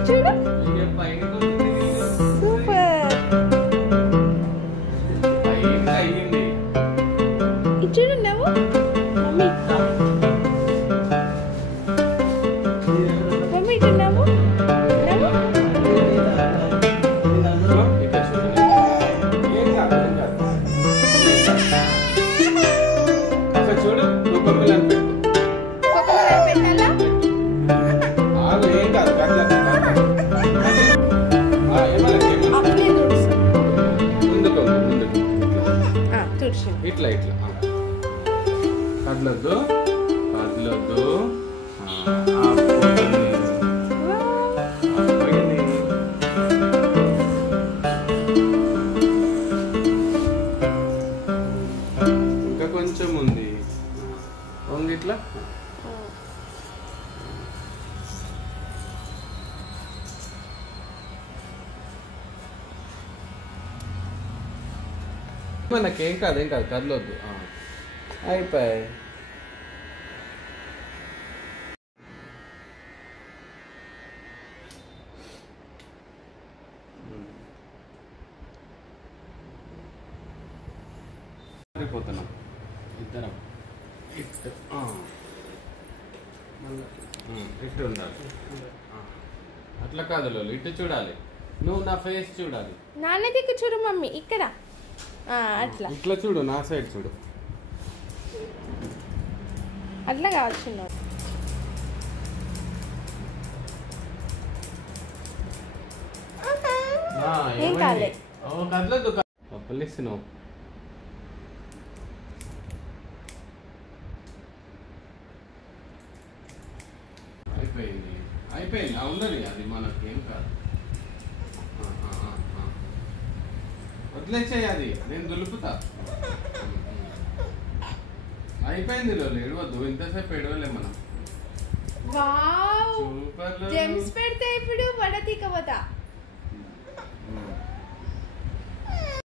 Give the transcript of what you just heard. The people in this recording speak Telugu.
చూడు చూడు నవ్వు మమ్మీ మమ్మీ ఇటు నవ్వు నవ్వు చూడు పెట్టాలా ఏం కాదు అప్పుడే తుడుసు ముందుకు తుడుసు ఇట్లా ఇట్లా కదలొద్దు కదలొద్దు ఇంకా కొంచెం ఉంది ఇట్లా మనకేం కాదు ఏం కాదు కదలొద్దు అయిపోయాయి పోతున్నాం ఇద్దరం ఇటు ఉండాలి అట్లా కాదు లోలు ఇటు చూడాలి నువ్వు నా ఫేస్ చూడాలి నాన్న దిక్కు చూడు మమ్మీ ఇక్కడ అట్లా ఇట్లా చూడు నా సైడ్ చూడు అట్లా కావచ్చు ఏం కాలే కదలొద్దు పప్పలిస్తున్నావు అయిపోయింది అయిపోయింది ఉండదు అది మనకేం కాదు వదిలేసేయి అది నేను దులుపుతా అయిపోయింది లోలు ఏడవద్దు ఇంతసేపు ఏడవలే మనం వావ్ సూపర్ జెమ్స్ పెడితే ఇప్పుడు వడ తీకపోతా